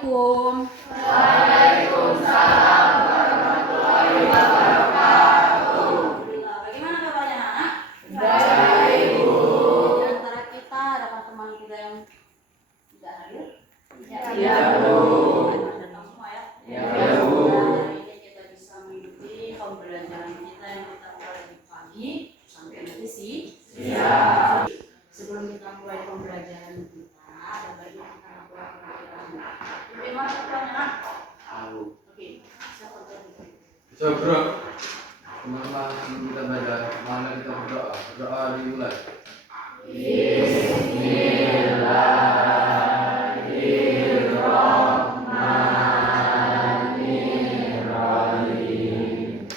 Assalamualaikum. Waalaikumsalam warahmatullahi wabarakatuh. Bagaimana kabarnya anak? Baik, Bu. Di antara kita ada teman kita yang tidak hadir? Ya, Bu. Datang semua ya? Ya, Bu. Hari ini kita bisa mengikuti pembelajaran kita yang kita mulai dari pagi sampai nanti siang. Sebelum kita mulai pembelajaran kita, ada baiknya kita lakukan pembelajaran. Bagaimana kabarnya? Oke, siapa dulu? Coba teman-teman kita baca, mana kita berdoa. Berdoa dimulai. Bismillahirrahmanirrahim.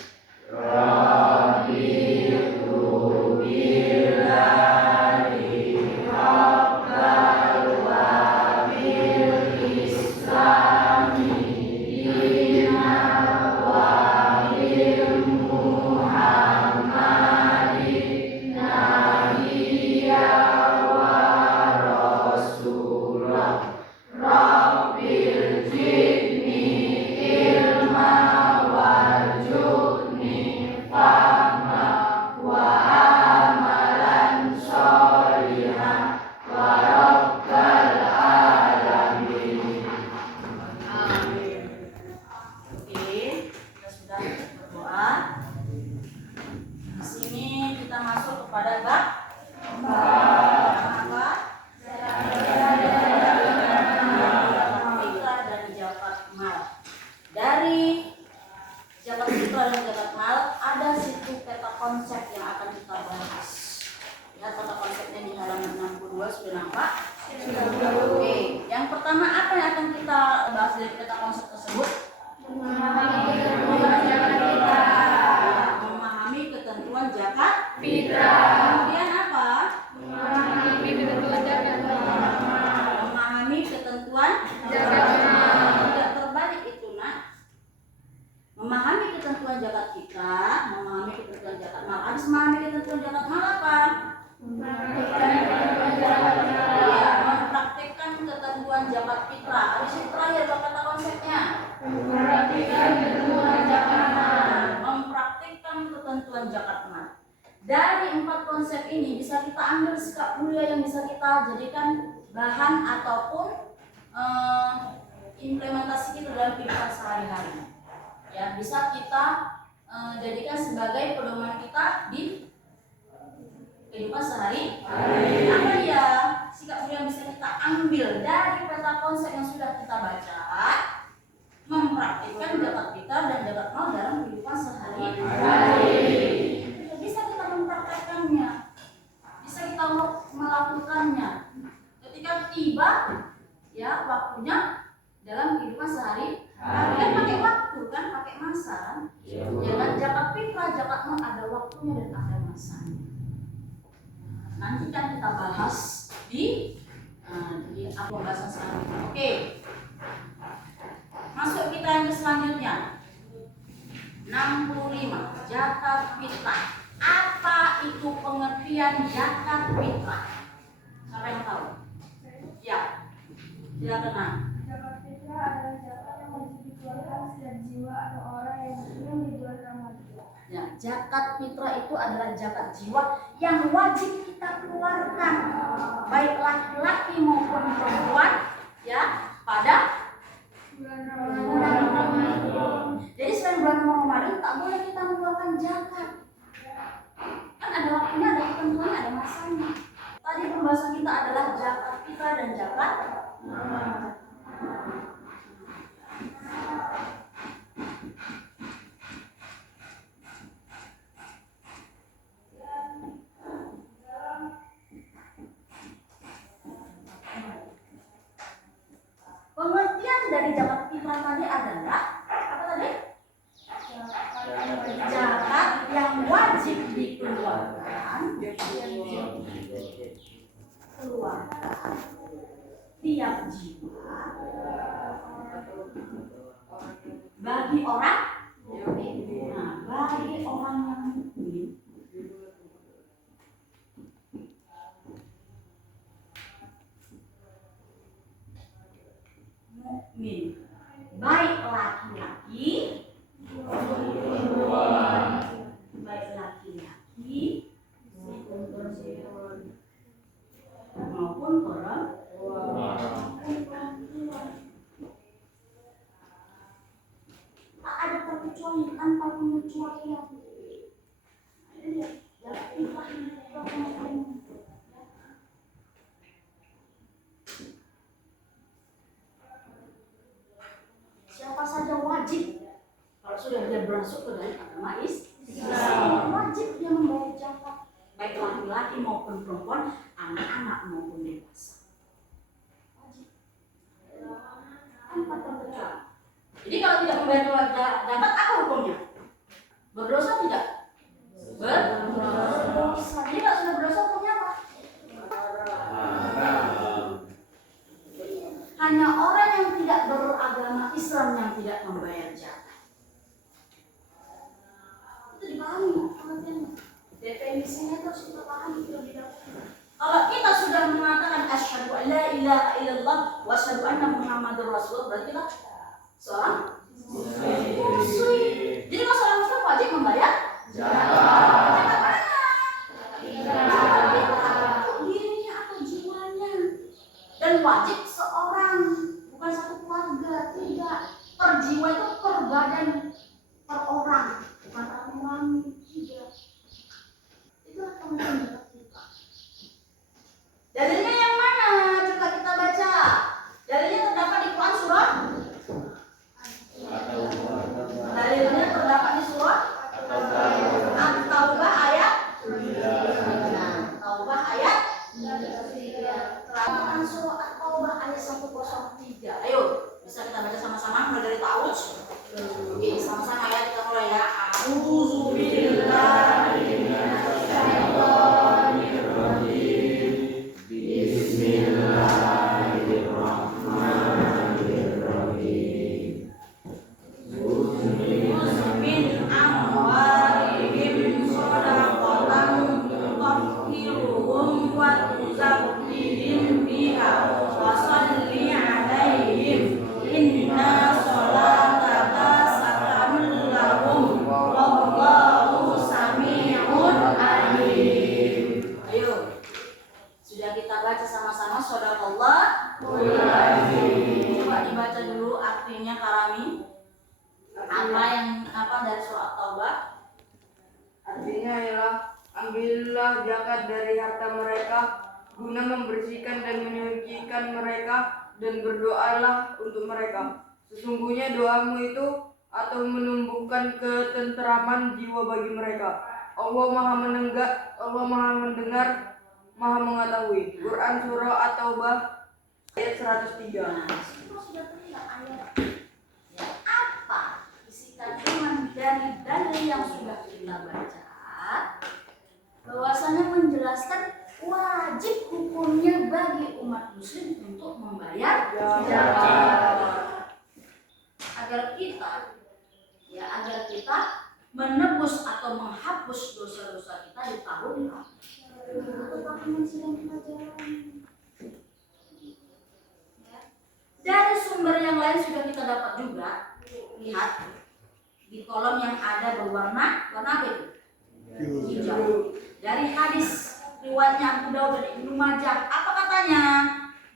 Raditu billahi rabbal wa bil islami dinan wa bil muhammadin nabiyya wa rasulah. Rabbil zidni ilma warzuqni fahma wa amalan sholihan wa rabbal alamin. Amin. Oke, kita sudah berdoa. Di sini kita masuk kepada bab apa? Fitrah dan zakat mal. Dari zakat fitrah dan zakat mal ada situ peta konsep yang akan kita bahas. Ya, peta konsepnya di halaman 62 sudah nampak? Sudah. Oke, yang pertama apa yang akan kita bahas dari peta konsep tersebut? Memahami ketentuan zakat Fitrah. Kemudian apa? Memahami ketentuan Zakat mal. Tidak terbalik itu, nak. Memahami ketentuan zakat fitrah, memahami ketentuan zakat mal. Habis memahami ketentuan zakat mal apa? Iya, mempraktikkan ketentuan zakat fitrah. Habis itu terakhir apa kata konsepnya? Memperhatikan ketentuan zakat mal. Mempraktikkan ketentuan zakat mal. Dari 4 konsep ini bisa kita ambil sikap mulia yang bisa kita jadikan bahan ataupun implementasi kita dalam kehidupan sehari-hari. Ya, bisa kita jadikan sebagai pedoman kita di kehidupan sehari-hari. Apa dia sikap mulia yang bisa kita ambil dari peta konsep yang sudah kita baca? Mempraktikkan zakat fitrah dan zakat mal dalam kehidupan sehari-hari. Bisa kita mempraktekkannya, bisa kita melakukannya ketika tiba ya waktunya dalam kehidupan sehari-hari. Kan pakai waktu kan, pakai masa kan. Jangan zakat fitrah, zakat mal ada waktunya dan ada masanya. Nanti kan kita bahas di pembahasan selanjutnya. Oke, masuk kita yang selanjutnya. 65 zakat fitrah. Apa itu pengertian zakat fitrah? Siapa yang tahu? Ya, silakan. Nah. Zakat fitrah adalah zakat yang wajib dikeluarkan setiap jiwa atau orang yang ingin dikeluarkan wajib. Ya, zakat fitrah itu adalah zakat jiwa yang wajib kita keluarkan, baik laki-laki maupun perempuan, ya, pada Bulan bulan Ramadan. Jadi selain bulan Ramadan tak boleh kita mengeluarkan zakat. Kan ada waktunya, ada ketentuannya, ada masanya. Tadi pembahasan kita adalah zakat fitrah dan zakat mal. Pengertian dari zakat fitrah tadi adalah apa tadi? Zakat yang wajib dikeluarkan tiap jiwa bagi orang bagi orang yang mukmin mukmin masuk ke dalam agama Islam. Wajib dia membayar zakat, baik laki-laki maupun perempuan, anak-anak maupun dewasa. Wajib. Tanpa terkecuali. Jadi kalau tidak membayar zakat, apa hukumnya? Berdosa tidak? Berdosa. Jadi kalau sudah berdosa hukumnya apa? Hanya orang yang tidak beragama Islam yang tidak membayar zakat. Itu dipahami pengertiannya. Definisinya itu harus kita pahami terlebih dahulu. Kalau kita sudah mengatakan asyhadu an la ilaha illallah wa asyhadu anna muhammadar rasulullah, berarti kita seorang muslim. Jadi kalau seorang muslim wajib membayar zakat. Dirinya atau jiwanya. Dan wajib seorang, bukan satu keluarga, tidak. Per jiwa itu per badan, per orang, bukan orang tidak. Itulah pengertian zakat kita. Dalilnya yang mana? Coba kita baca. Dalilnya terdapat di Quran surah. Dalilnya terdapat di surah At-Taubah ayat. Taubah ayat. Quran surah At-Taubah ayat 103. Ayo, bisa kita baca sama-sama mulai dari ta'awudz. Oke, sama-sama ya, kita mulai ya. A'udzubillahi minasyaitonirrajim. Bismillahirrahmanirrahim. Min amwalihim shadaqatan tutahhiruhum wa tuzakkihim biha wa shalli 'alaihim inna sholataka sakanun lahum wallahu sami'un alim. Ayo, sudah kita baca sama-sama shadaqallah. Coba dibaca dulu artinya Karami. Apa dari surah Taubah? Artinya ialah ambillah zakat dari harta mereka guna membersihkan dan menyucikan mereka, dan berdoalah untuk mereka. Sesungguhnya doamu itu atau menumbuhkan ketenteraman jiwa bagi mereka. Allah Maha mendengar, Maha mengetahui. Quran surah At-Taubah ayat 103. Nah, kita sudah terlihat ayat. Ya, apa isi kandungan dari dalil yang sudah kita baca? Bahwasanya menjelaskan wajib hukumnya bagi umat muslim untuk membayar zakat. Agar kita menebus atau menghapus dosa-dosa kita di tahun atau tahun yang sedang kita jalani. Dari sumber yang lain sudah kita dapat juga. Lihat di kolom yang ada berwarna apa itu? Hijau. Dari hadis riwayatnya Abu Daud dan Ibnu Majah, apa katanya?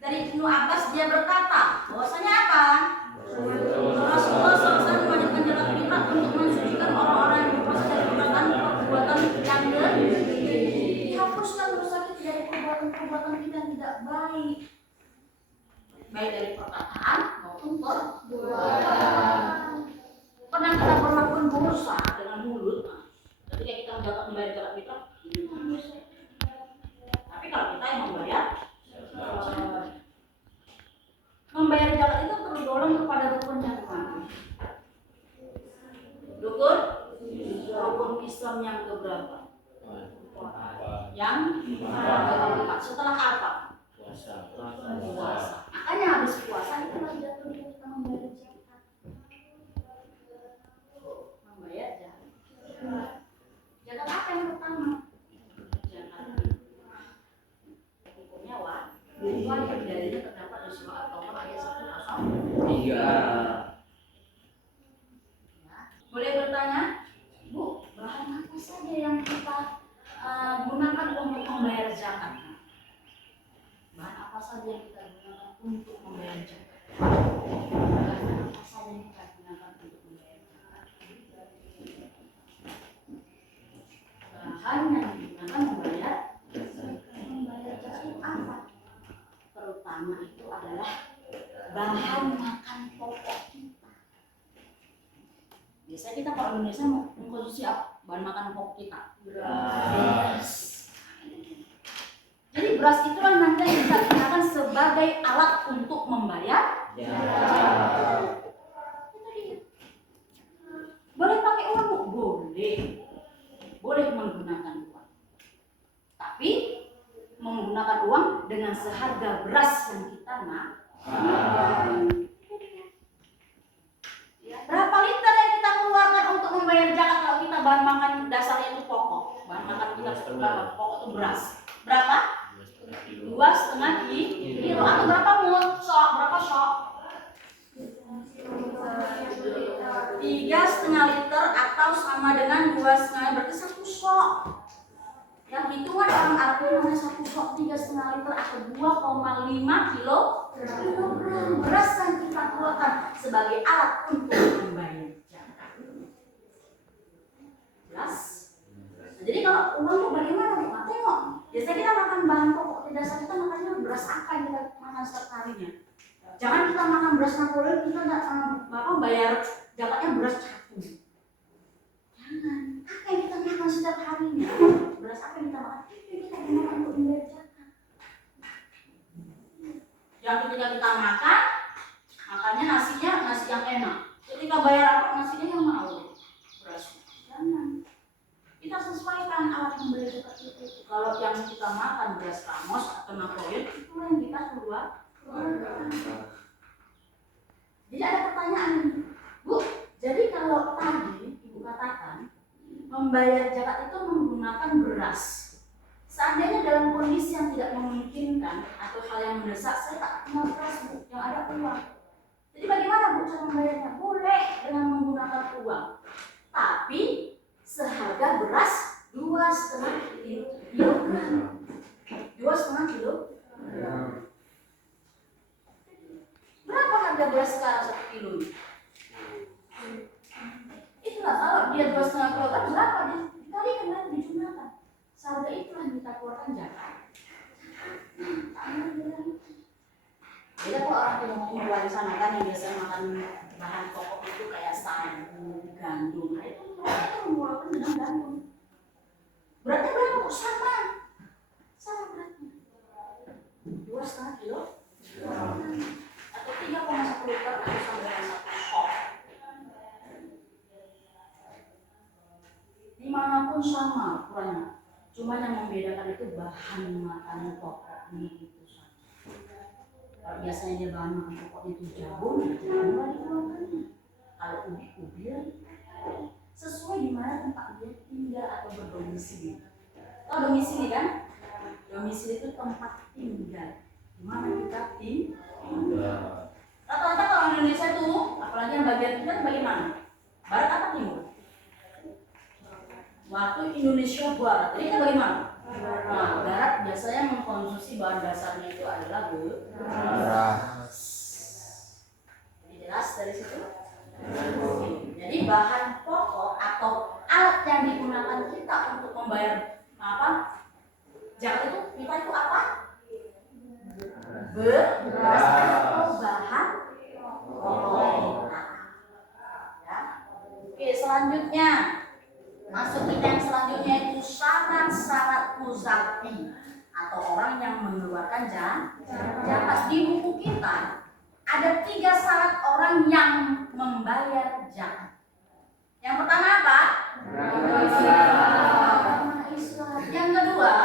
Dari Ibnu Abbas, dia berkata bahwasanya apa? Rasulullah SAW mewajibkan zakat fitrah untuk mensucikan orang-orang yang berproses dari perbuatan yang dihapuskan dosa kita dari perbuatan kita yang tidak baik, baik dari perkataan maupun perbuatan. Pernah kita melakukan dosa dengan mulut, ketika kita mendapat membayar zakat fitrah, itu dosa. Tapi kalau kita yang membayar zakat itu tergolong kepada rukun yang mana? Rukun Islam yang keberapa? Yang keempat. Setelah apa? Puasa. Makanya habis puasa itu harus jatuh kita membayar zakat. Membayar zakat. Zakat apa yang pertama? Zakat. Hukumnya wajib. Dalilnya terdapat di surah At-Taubah ayat 103. Boleh bertanya, Bu, bahan apa saja yang kita gunakan untuk membayar zakat? Bahan apa saja yang kita gunakan untuk membayar zakat? Bahan apa saja yang kita gunakan untuk membayar zakat? Bahan yang digunakan membayar zakat itu apa? Terutama itu adalah bahan makan pokok kita. Biasa Biasanya kita kalau Indonesia mengkonsumsi apa? Bahan makanan pokok kita. Beras. Jadi beras itulah nanti yang kita gunakan sebagai alat untuk membayar. Itu dia. Boleh pakai uang Bu? Boleh. Boleh menggunakan uang. Tapi menggunakan uang dengan seharga beras yang kita makan. Berapa liter yang kita keluarkan untuk membayar zakat kalau kita bahan makan dasarnya itu pokok? Bahan makan kita berapa? Pokok itu beras. Berapa? 2,5 kilo. Atau berapa sok? Berapa sok? 3,5 liter atau sama dengan 2,5, berarti 1 sok. Yang hitungan orang Arab itu namanya 1 sok 3,5 liter atau 2,5 kilogram beras yang kita keluarkan sebagai alat untuk membayar zakat. Jelas? Jadi kalau uang itu bagaimana nih? Tengok. Biasanya kita makan bahan pokok di dasar kita makannya beras apa yang kita makan setiap harinya. Jangan kita makan beras Napoleon kita bapak bayar zakatnya beras campur. Jangan. Apa yang kita makan setiap harinya? Beras apa yang kita makan? Itu yang kita gunakan untuk membayar zakat. Yang ketika kita makan, makannya nasinya nasi yang enak. Ketika bayar apa nasinya yang mau beras. Jangan. Kita sesuaikan alat membayar zakat itu. Kalau yang kita makan beras Ramos atau Napoleon itu yang kita keluarkan. Jadi ada pertanyaan ini, Bu. Jadi kalau tadi Ibu katakan membayar zakat itu menggunakan beras. Seandainya dalam kondisi yang tidak memungkinkan atau hal yang mendesak, saya tak punya beras Bu, yang ada uang. Jadi bagaimana Bu cara membayarnya? Boleh dengan menggunakan uang, tapi seharga beras 2,5 kilogram. 2,5 kilo. Berapa harga beras sekarang 1 kilo? Itulah kalau dia 2,5 kilogram berapa? Dikalikan dan dijumlahkan. Seharga itulah yang kita keluarkan zakat. Beda kalau orang Timur di sana kan yang biasanya makan bahan pokok itu kayak sagu, gandum. Nah, itu mereka mengeluarkan dengan gandum. Beratnya berapa kok? Sama beratnya. 2,5 kilo. Atau 3,1 liter atau sama dengan 1 sok. Dimanapun sama ukurannya. Cuma yang membedakan itu bahan makanan pokoknya itu saja. Kalau biasanya dia bahan makan pokoknya itu jagung, nggak dikeluarkannya. Kalau ubi sesuai di mana tempat dia tinggal atau berdomisili. Tahu domisili kan? Domisili itu tempat tinggal. Di mana kita tinggal. Rata-rata kalau Indonesia tuh, apalagi yang bagian timur bagaimana? Barat atau timur? Waktu Indonesia Barat, jadi kita bagaimana? Nah, Barat biasanya mengkonsumsi bahan dasarnya itu adalah beras. Jadi jelas dari situ? Jadi bahan pokok atau alat yang digunakan kita untuk membayar apa? Zakat itu kita itu apa? Beras atau bahan pokok. Ya. Oke, selanjutnya. Masuk kita yang selanjutnya itu syarat-syarat muzaki atau orang yang mengeluarkan zakat. Di buku kita ada 3 syarat orang yang membayar zakat. Yang pertama apa? Agama Islam. Yang kedua,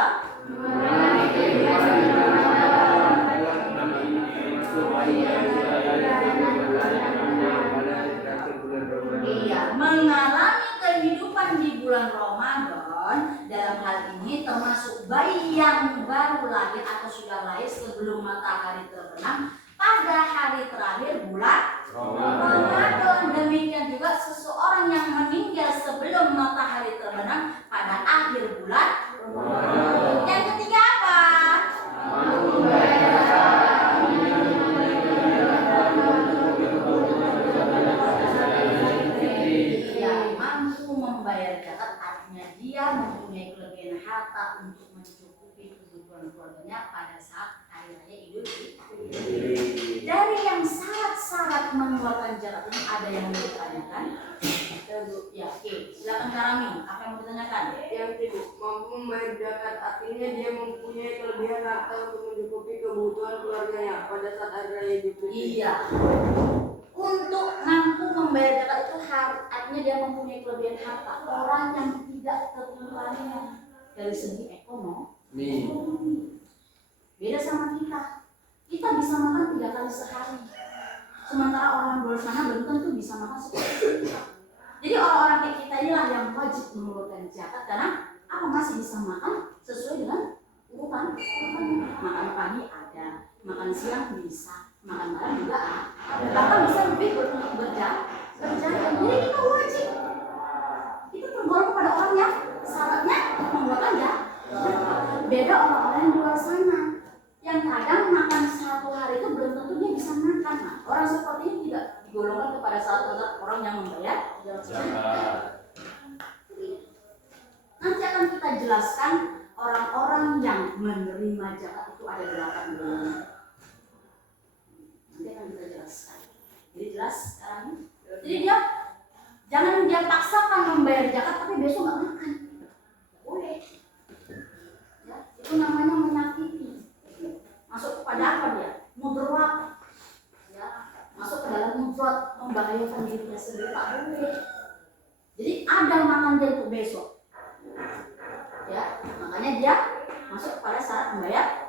mengalami kehidupan di bulan Ramadan. Dalam hal ini termasuk bayi yang baru lahir atau sudah lahir sebelum matahari terbenam pada hari terakhir bulan Ramadan. Demikian juga seseorang yang meninggal sebelum matahari terbenam pada akhir bulan Ramadan. Yang ketiga apa? Membayar zakat artinya dia mempunyai kelebihan harta untuk mencukupi kebutuhan keluarganya pada saat hari raya Idul Fitri. Dari yang syarat-syarat mengeluarkan zakat ini ada yang ditanyakan. mampu membayar zakat, artinya dia mempunyai kelebihan harta untuk mencukupi kebutuhan keluarganya pada saat hari raya Idul Fitri. Iya. Untuk mampu membayar zakat itu artinya dia mempunyai kelebihan harta. Orang yang tidak kekurangannya dari segi ekonomi. Beda sama kita. Kita bisa makan 3 kali sehari. Sementara orang di luar sana belum tentu bisa makan seperti kita. Jadi orang-orang kayak kita inilah yang wajib mengeluarkan zakat karena apa masih bisa makan sesuai dengan urutan. Makan pagi ada, makan siang bisa, makan malam juga ada. Bahkan bisa lebih untuk berjalan. Jadi kita wajib. Itu tergolong kepada orang yang syaratnya mengeluarkan zakat. Beda orang-orang yang di luar sana yang kadang makan 1 hari itu belum tentu dia bisa makan. Nah, orang seperti ini tidak digolongkan kepada salah orang yang membayar zakat. Nanti akan kita jelaskan orang-orang yang menerima zakat itu ada 8 golongan. Nanti akan kita jelaskan. Jadi jelas sekarang. Jadi dia jangan dia paksakan membayar zakat tapi besok nggak makan. Nggak boleh. Ya, itu namanya menyakiti. Masuk kepada apa dia? Mudorot. Ya, masuk ke dalam mudorot, membahayakan dirinya sendiri, tak boleh. Jadi ada makan dia untuk besok. Ya, makanya dia masuk pada syarat membayar.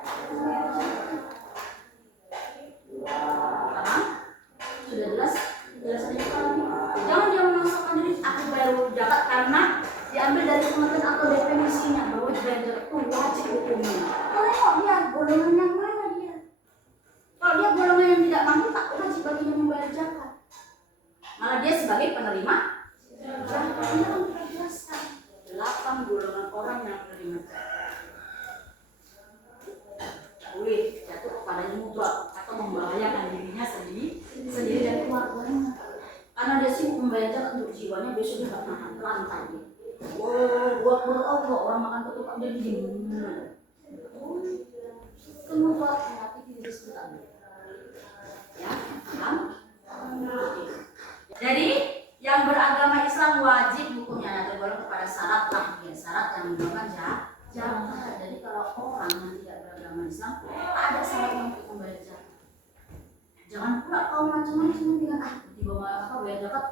Paham? Sudah jelas? Jelasnya lagi. Jangan dia memaksakan diri aku bayar zakat karena diambil dari pengertian atau definisinya bahwa bayar zakat itu wajib hukumnya. Kok dia golongan yang mana dia? Kalau dia golongan yang tidak mampu tak wajib baginya membayar zakat. Malah dia sebagai penerima zakat. Ini kan kita jelaskan 8 golongan orang yang menerima zakat. Boleh jatuh kepadanya mutlak atau membahayakan dirinya sendiri dan keluarganya. Karena dia sibuk membayar zakat untuk jiwanya, besok dia nggak makan lantai dia. Buat Allah orang makan ketupat dia dingin. Kemudian tapi diri sendiri. Ya, paham? Jadi yang beragama Islam wajib hukumnya tergolong kepada syarat lahir, syarat yang merupakan zakat. Jadi kalau orang yang tidak beragama Islam ada syarat untuk membayar zakat. Jangan pula kau macam-macam dengan di bawah apa bayar zakat.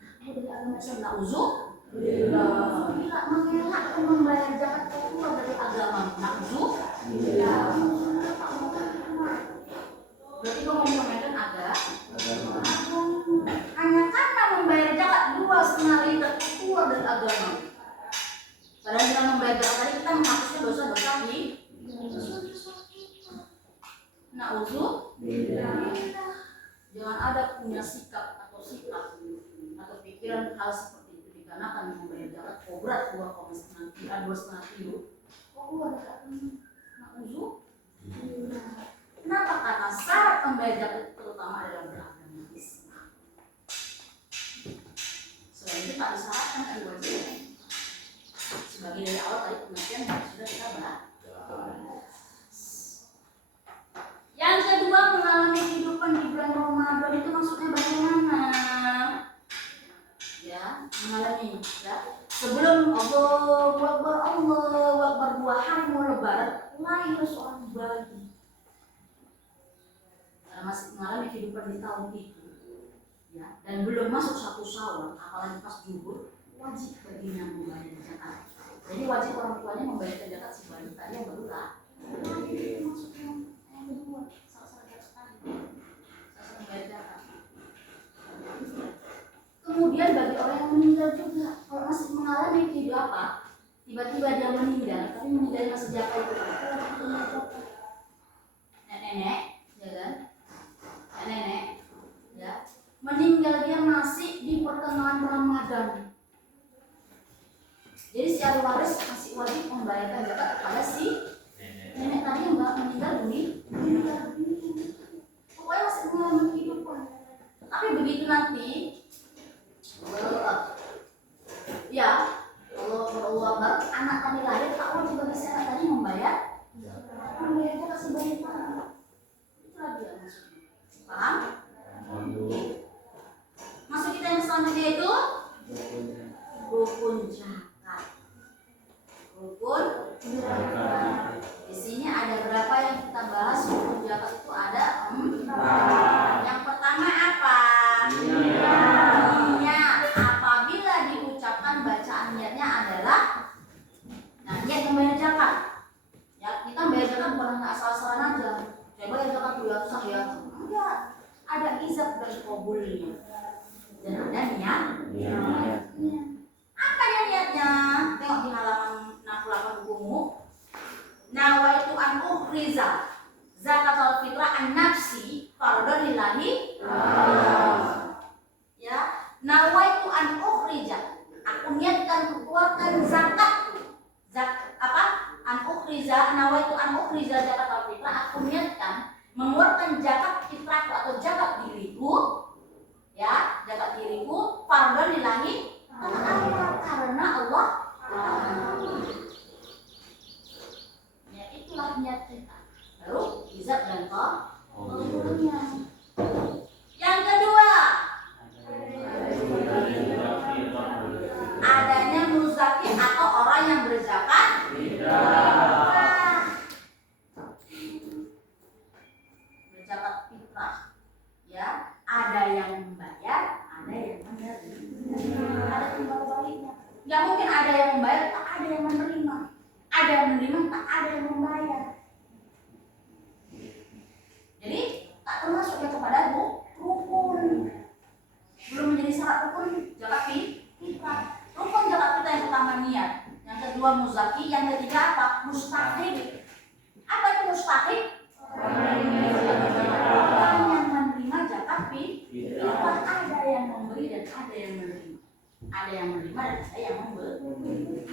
Aku dari agama Islam nak uzuk. Tidak mengelakkan membayar zakat keluar dari agama. Nak uzuk. Berarti kau menggunakan hanya karena membayar zakat 2,5 liter keluar dari agama. Padahal kita membayar zakat tadi kita menghapusnya dosa-dosa di na'udzu. Jangan ada punya sikap atau pikiran hal seperti itu dikarenakan membayar zakat berat 2,5 kilo. Kok ada na'udzu? Kenapa? Karena syarat membayar zakat terutama adalah beragama Islam. Selain itu tak disyaratkan kewajiban. Sebagai dari awal tadi pengertian sudah kita bahas. Yang kedua, mengalami kehidupan di bulan Ramadan itu maksudnya bagaimana? Ya, mengalami ya. Sebelum Allahu Akbar 2 hari mau lebaran, lahir seorang bayi. Masih mengalami kehidupan di tahun itu. Ya, dan belum masuk 1 Syawal, apalagi pas zuhur, wajib baginya membayar zakat. Jadi wajib orang tuanya membayar zakat si bayi tadi yang baru lah. Maksudnya yang kedua, salah membayar zakat. Kemudian bagi orang yang meninggal juga, kalau masih mengalami kehidupan apa, tiba-tiba dia meninggal, tapi meninggal masih siapa itu? Nenek, ya kan? Nenek, ya, meninggal dia masih di pertengahan Ramadan. Jadi si ahli waris masih wajib membayarkan zakat kepada si nenek tadi yang meninggal dunia. Pokoknya masih mengalami kehidupan. Tapi begitu nanti, ya Allah, anak tadi lahir, tak wajib bagi si anak tadi membayar hanya asal-asalan aja. Saya bayar zakat 200 sah ya. Enggak, ada izab dan qabulnya. Dan ada niatnya. Apa ya niatnya? Tengok di halaman 68 bukumu. Nawaitu an ukhriza zakatul fitrah an nafsi fardhan lillahi. Ya, nawaitu an ukhrija. Aku niatkan mengeluarkan zakat. Apa? An ukhriza, nawaitu an ukhriza zakatul fitrah. Aku niatkan mengeluarkan zakat fitrahku atau zakat diriku. Ya, zakat diriku fardhan lillahi. Karena Allah. Ya, itulah niat kita. Baru izab dan qabulnya. Yang kedua, adanya muzaki atau orang yang berzakat fitrah. Berzakat fitrah. Ya, ada yang membayar, ada yang menerima. Ada timbal baliknya. Nggak mungkin ada yang membayar, tak ada yang menerima. Ada yang menerima, tak ada yang membayar. Jadi tak termasuk ya kepada rukun. Belum menjadi syarat rukun zakat fitrah. Rukun zakat fitrah yang pertama niat, yang kedua muzaki, yang ketiga apa? Mustahik. Apa itu mustahik? Orang yang menerima zakat fitrah. Ada yang memberi dan ada yang menerima. Ada yang menerima dan ada yang memberi.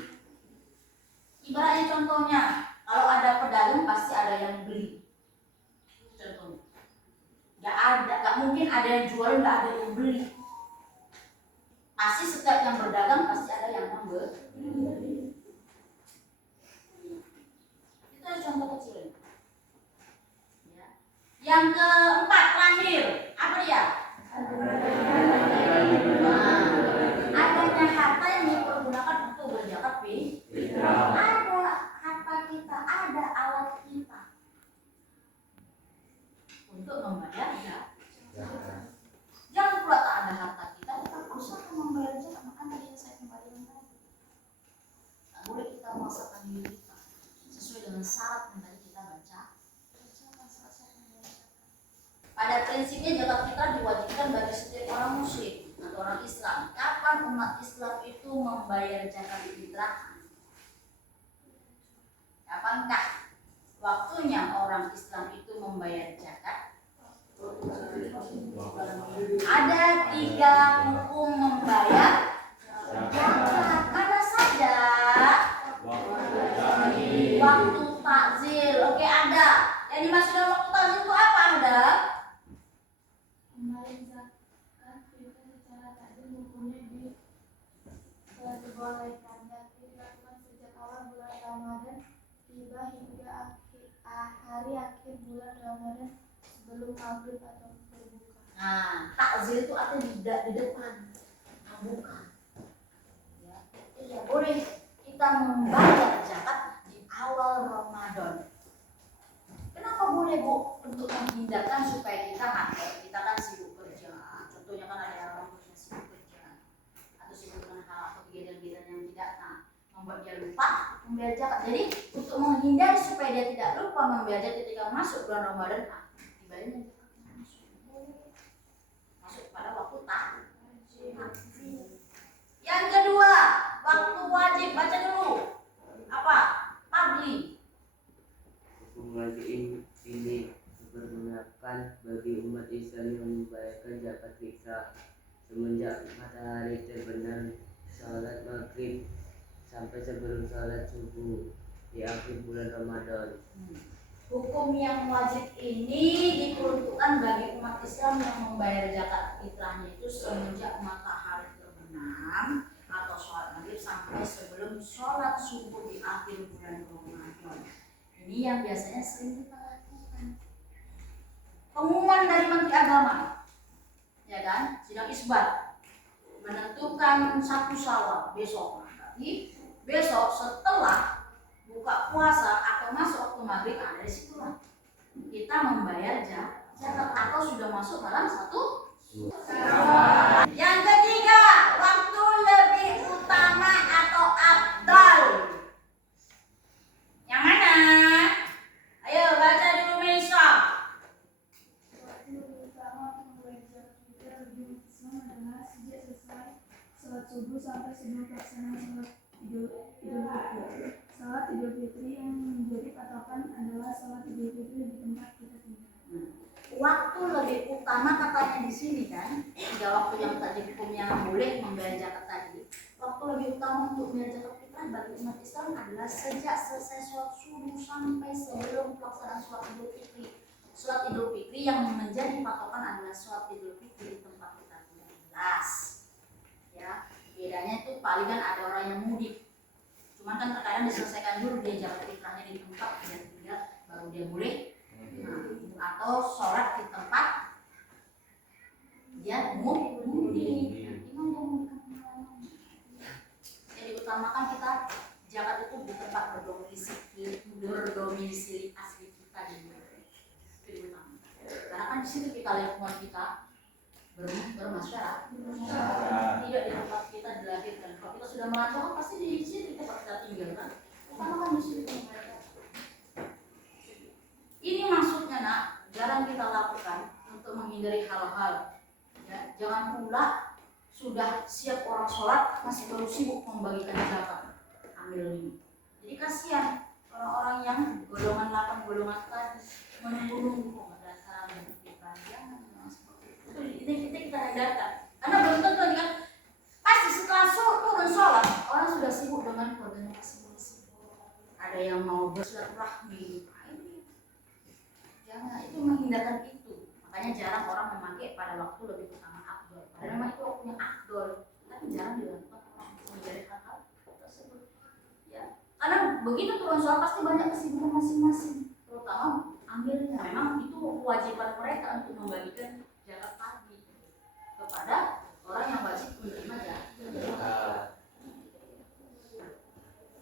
Ibaratnya contohnya, kalau ada pedagang pasti ada yang beli. Contohnya, nggak mungkin ada yang jual nggak ada yang beli. Pasti setiap yang berdagang pasti ada yang membeli. Itu contoh kecil. Ya. Yang keempat terakhir, apa dia? Adanya harta yang dipergunakan untuk berzakat fitrah. Ada harta kita, ada alat kita untuk membayar zakat. Jangan pula tak ada harta kita berusaha membayar zakat. Maka tadi saya kembali yang tadi, tak boleh kita memaksakan diri kita sesuai dengan syarat yang tadi kita baca. Pada prinsipnya zakat fitrah diwajibkan bagi setiap orang muslim atau orang Islam. Kapan umat Islam itu membayar zakat fitrah? Kapankah waktunya orang Islam itu membayar zakat? Ada 3 hukum membayar zakat. Mana saja? Waktu takzil. Oke, ada. Yang dimaksud dengan waktu takzil itu apa? Ada? Membayar zakat fitrah secara takdir hukumnya dibolehkan dan dilakukan sejak awal bulan Ramadan tiba hingga hari akhir bulan Ramadan sebelum maghrib atau berbuka. Nah, takzil itu artinya di depan, membuka. Ya, tidak boleh kita membayar zakat di awal Ramadan. Kenapa boleh, Bu? Untuk menghindarkan supaya kita makan. Kita kan sibuk kerja. Contohnya kan ada orang yang sibuk kerja atau sibuk dengan hal atau kegiatan-kegiatan yang tidak membuat dia lupa membayar zakat. Jadi untuk menghindari supaya dia tidak lupa membayar zakat ketika masuk bulan Ramadan, dibayarnya masuk pada waktu takzil. Yang kedua, waktu wajib. Baca dulu. Apa? Fadli. Hukum wajib ini dipergunakan bagi umat Islam yang membayarkan zakat fitrah semenjak matahari terbenam salat maghrib sampai sebelum salat subuh di akhir bulan Ramadan. Hukum yang wajib ini diperuntukkan bagi umat Islam yang membayar zakat fitrahnya itu semenjak matahari terbenam atau sholat maghrib sampai sebelum sholat subuh di akhir bulan Ramadan. Ini yang biasanya sering kita lakukan. Pengumuman dari Menteri Agama, ya kan, sidang isbat menentukan 1 Syawal besok. Berarti besok setelah buka puasa atau masuk waktu maghrib, dari situlah kita membayar zakat atau sudah masuk dalam 1 Syawal. Yang ketiga, waktu lebih utama atau afdal. Yang mana? Ayo. sini kan, 3 waktu yang tadi hukumnya boleh membayar zakat tadi. Waktu lebih utama untuk membayar zakat fitrah bagi umat Islam adalah sejak selesai sholat subuh sampai sebelum pelaksanaan sholat Idul Fitri. Sholat Idul Fitri yang menjadi patokan adalah sholat Idul Fitri di tempat kita jelas. Ya, bedanya itu palingan ada orang yang mudik. Cuman kan terkadang diselesaikan dulu dia zakat fitrahnya di tempat dia tinggal, baru dia boleh. Atau sholat di tempat dia mudik. Jadi utamakan kita zakat itu di tempat berdomisili asli kita di itu utama. Karena kan di situ kita lingkungan kita bermasyarakat, tidak di tempat kita dilahirkan. Kalau kita sudah melacak kan pasti di sini tempat kita tinggal kan. Utamakan di situ. Ini maksudnya nak, jarang kita lakukan untuk menghindari hal-hal. Ya, jangan pula sudah siap orang sholat masih baru sibuk membagikan zakat. Ambil ini. Jadi kasihan orang-orang yang golongan 8 golongan tadi menunggu kok ada saran kita. Jangan seperti itu. Ini kita hindarkan. Karena belum tentu kan pasti setelah turun sholat orang sudah sibuk dengan keluarganya masing-masing. Ada yang mau bersilaturahmi. Jangan, itu menghindarkan itu. Makanya jarang orang memakai pada waktu lebih utama afdol. Padahal memang itu waktunya afdol, tapi jarang dilakukan orang menghindari hal-hal tersebut. Ya, karena begitu turun sholat pasti banyak kesibukan masing-masing, terutama ambilnya. Memang itu kewajiban mereka untuk membagikan zakat tadi kepada orang yang wajib menerima zakat.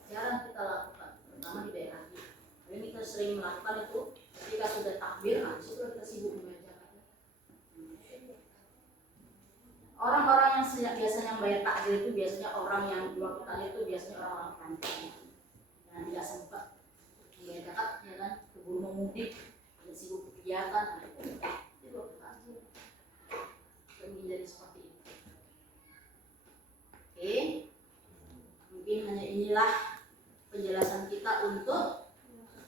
Jarang kita lakukan, terutama di daerah kita. Jadi kita sering melakukan itu. Ketika sudah takbir, sudah kita sibuk membacakan. Orang-orang yang biasanya membayar takbir itu biasanya orang yang dua kali itu biasanya orang-orang pantai yang tidak sempat membayar zakat, ya kan, keburu mudik, tidak sibuk kegiatan, itu dua kali. Menjadi seperti itu. Oke, mungkin hanya inilah penjelasan kita untuk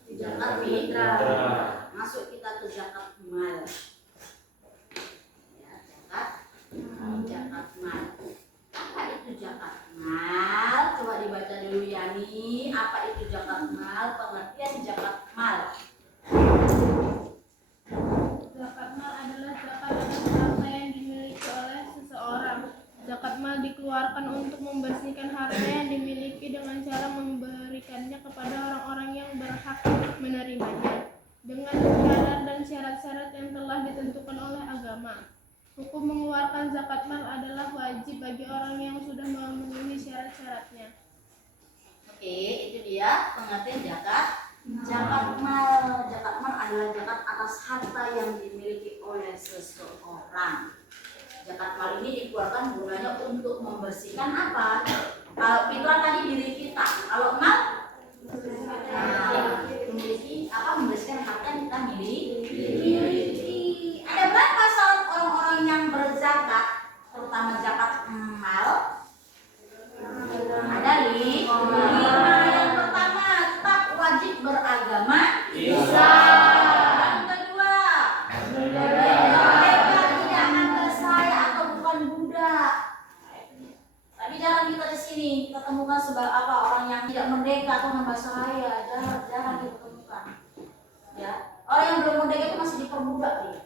zakat fitrah. Masuk kita ke zakat mal. Ya, zakat mal. Apa itu zakat mal? Coba dibaca dulu Yani. Apa itu zakat mal? Pengertian zakat mal. Zakat mal adalah zakat atas harta yang dimiliki oleh seseorang. Zakat mal dikeluarkan untuk membersihkan harta yang dimiliki dengan cara memberikannya kepada orang-orang yang berhak menerimanya dengan kadar dan syarat-syarat yang telah ditentukan oleh agama. Hukum mengeluarkan zakat mal adalah wajib bagi orang yang sudah memenuhi syarat-syaratnya. Oke, itu dia pengertian zakat mal. Zakat mal adalah zakat atas harta yang dimiliki oleh seseorang. Zakat mal ini dikeluarkan gunanya untuk membersihkan apa? Kalau fitrah tadi diri kita, kalau mal memiliki apa? Membersihkan harta yang kita miliki. Ada berapa syarat orang-orang yang berzakat, terutama zakat mal? Ada 5. Yang pertama, tetap wajib beragama Islam. Yang kedua, mereka tidak anggap saya atau bukan budak. Tapi jarang kita di sini kita temukan sebagai apa orang yang tidak merdeka atau nama saya, jarang kita temukan. Ya, orang yang belum merdeka itu masih diperbudak dia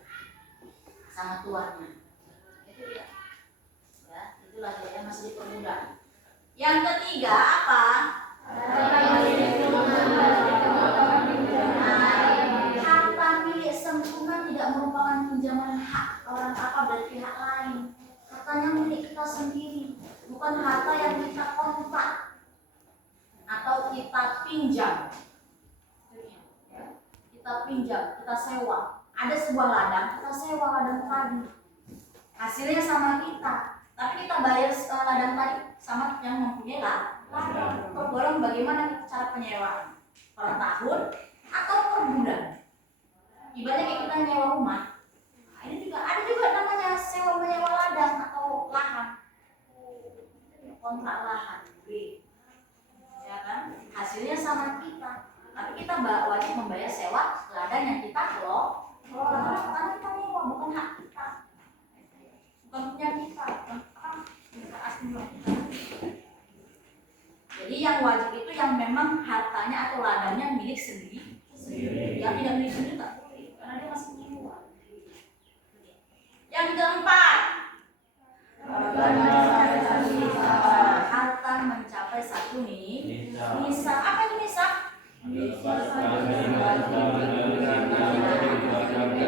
sama tuannya. Itu dia. Ya, itulah dia yang masih diperbudak. Yang ketiga apa? Harta milik sempurna tidak merupakan pinjaman hak orang apa dari pihak lain. Hartanya milik kita sendiri, bukan harta yang kita kontrak atau kita pinjam. Kita pinjam, kita sewa. Ada sebuah ladang, kita sewa ladang tadi. Hasilnya sama kita, tapi kita bayar ladang tadi sama yang mempunyai ladang. Tergolong bagaimana cara penyewaan? Per tahun atau per bulan? Ibaratnya kayak kita nyewa rumah. Nah, ini juga ada juga namanya sewa menyewa ladang atau lahan. Kontrak lahan. Ya kan? Hasilnya sama kita. Tapi kita wajib membayar sewa ladang yang kita kelola. Karena kita nyewa bukan hak kita. Jadi yang wajib itu yang memang hartanya atau ladangnya milik sendiri. Yang tidak milik sendiri tak boleh karena dia masih keluar. Yang keempat, harta mencapai satu nisab. Apa itu nisab?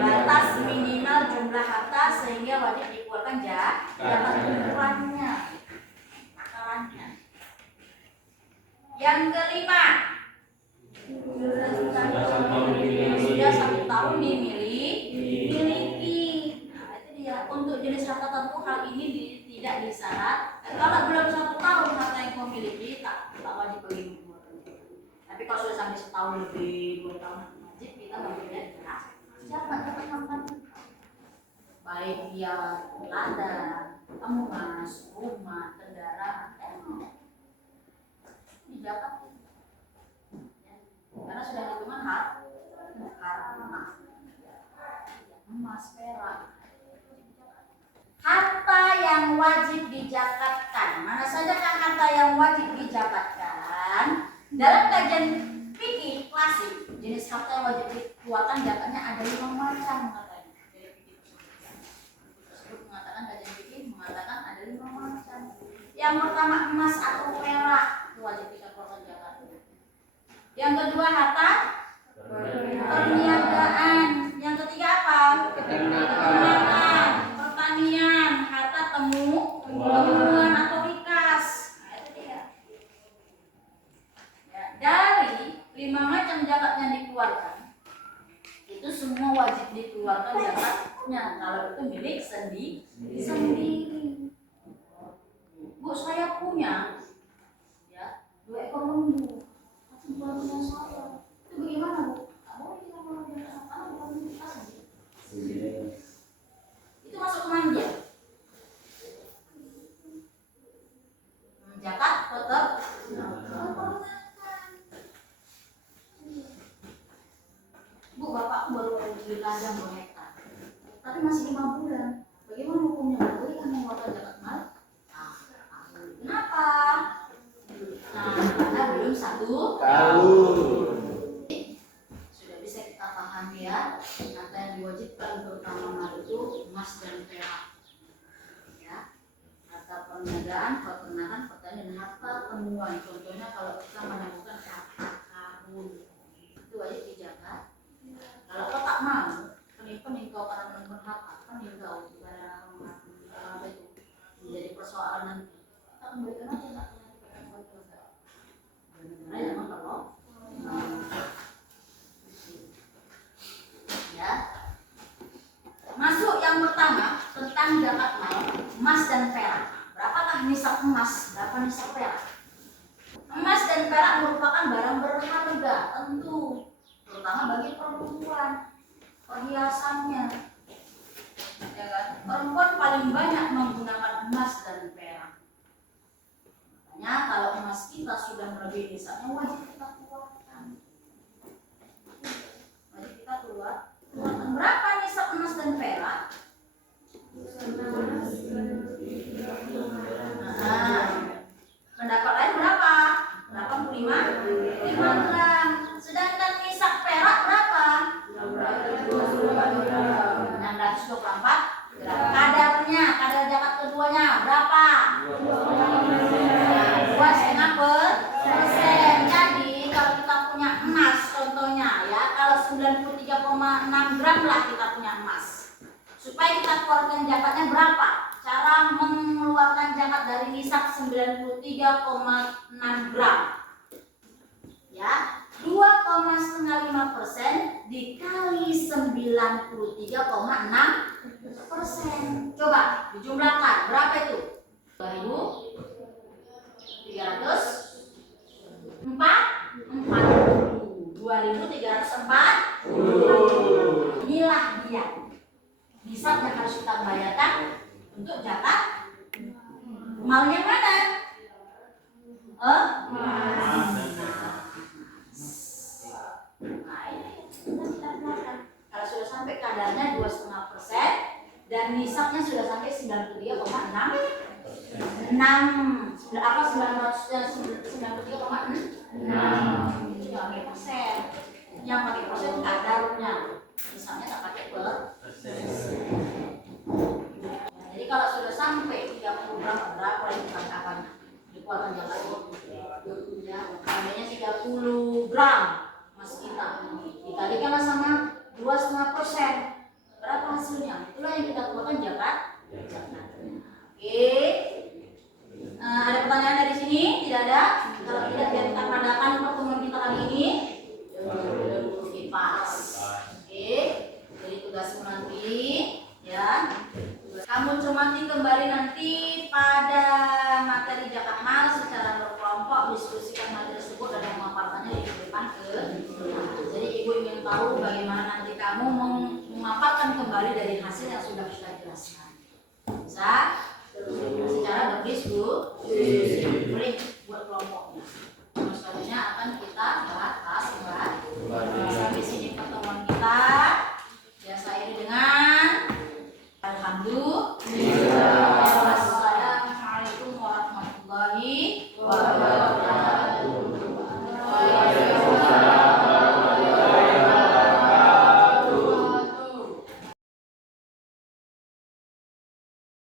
Batas minimal jumlah harta sehingga wajib dikeluarkan zakat ukurannya, takarannya. Yang kelima, sudah 1 tahun dimiliki. Nah, itu dia. Untuk jenis harta tertentu hal ini tidak disyarat. Kalau belum 1 tahun harta yang kau miliki tak wajib bagi. Tapi kalau sudah sampai 1 tahun lebih, 2 tahun wajib kita membeli zakat harta. Baik dia ladang, emas, rumah, kendaraan, ini zakat. Karena sudah hitungan harta, emas, perak. Harta yang wajib dizakatkan. Mana saja kan harta yang wajib dizakatkan? Dalam kajian fikih klasik, jenis harta yang wajib dikeluarkan zakatnya ada 5 macam katanya. Mengatakan kajian fikih mengatakan ada 5 macam. Yang pertama emas atau perak itu wajib kita keluarkan zakatnya. Yang kedua harta perniagaan. Yang ketiga apa? Peternakan, pertanian, harta tumbuhan atau rikas. Nah, itu dia. Ya, dari 5 macam zakat yang dikeluarkan, itu semua wajib dikeluarkan zakatnya kalau itu milik sendiri. Bu, saya punya ya 2 ekor lembu. Itu bukan punya saya. Itu bagaimana, Bu? Tak boleh kita mengambil zakat karena bukan milik kita sendiri. Itu masuk kemana dia? Zakat tetap. Bu, bapakku baru beli ladang 2 hektar, tapi masih 5 bulan. Bagaimana hukumnya? Boleh kan mengeluarkan zakat mal? Kenapa? Nah, karena belum 1 tahun. Sudah bisa kita pahami ya. Harta yang diwajibkan pertama itu emas dan perak. Ya. Harta perniagaan, peternakan, pertanian, harta temuan. Contohnya kalau kita menemukan harta karun, itu wajib dijaga. Kalau kau tak mau, pening kau karena menemukan harta, pening kau karena apa itu menjadi persoalan nanti. Kita kembalikan aja tak jangan kalau ya. Masuk yang pertama tentang zakat mal, emas dan perak. Berapakah nisab emas? Berapa nisab perak? Emas dan perak merupakan barang berharga tentu, terutama bagi perempuan. Perhiasannya, ya kan? Perempuan paling banyak menggunakan emas dan perak. Makanya kalau emas kita sudah melebihi nisabnya wajib kita keluarkan. Wajib kita keluarkan. Berapa nisab emas dan perak? Nah, pendapat lain berapa? 5 gram. Sedangkan nisab perak berapa? 624 gram. Kadar zakat keduanya berapa? 2,5%. Jadi kalau kita punya emas contohnya ya, kalau 93,6 gram lah kita punya emas. Supaya kita keluarkan zakatnya berapa? Cara mengeluarkan zakat dari nisab 93,6 gram. Ya, 2,5% dikali 93,6%. Coba dijumlahkan berapa itu? 2.340. Inilah dia nisab yang harus kita bayarkan untuk zakat mal yang mana? Kalau sudah sampai kadarnya 2,5% dan nisabnya sudah sampai 93,6%, Apa 93,6? Ya, pakai persen. Yang pakai persen nggak ada rutnya. Misalnya nggak pakai persen. Jadi kalau sudah sampai 30 gram berapa yang dikatakan dikeluarkan zakat ya, adanya 30 gram mas kita dikalikanlah sama 2,5%, berapa hasilnya? Itulah yang kita keluarkan zakat. Oke. Ada pertanyaan dari sini? Tidak ada? Kalau tidak, biar kita padakan pertemuan kita kali ini. Oke, pas. Oke. Jadi tugasmu nanti ya. Kamu cermati kembali nanti pada materi zakat mal secara berkelompok, diskusikan materi tersebut dan memaparkannya di depan ke. Jadi ibu ingin tahu bagaimana nanti kamu memaparkan kembali dari hasil yang sudah kita jelaskan. Bisa secara berdiskusi.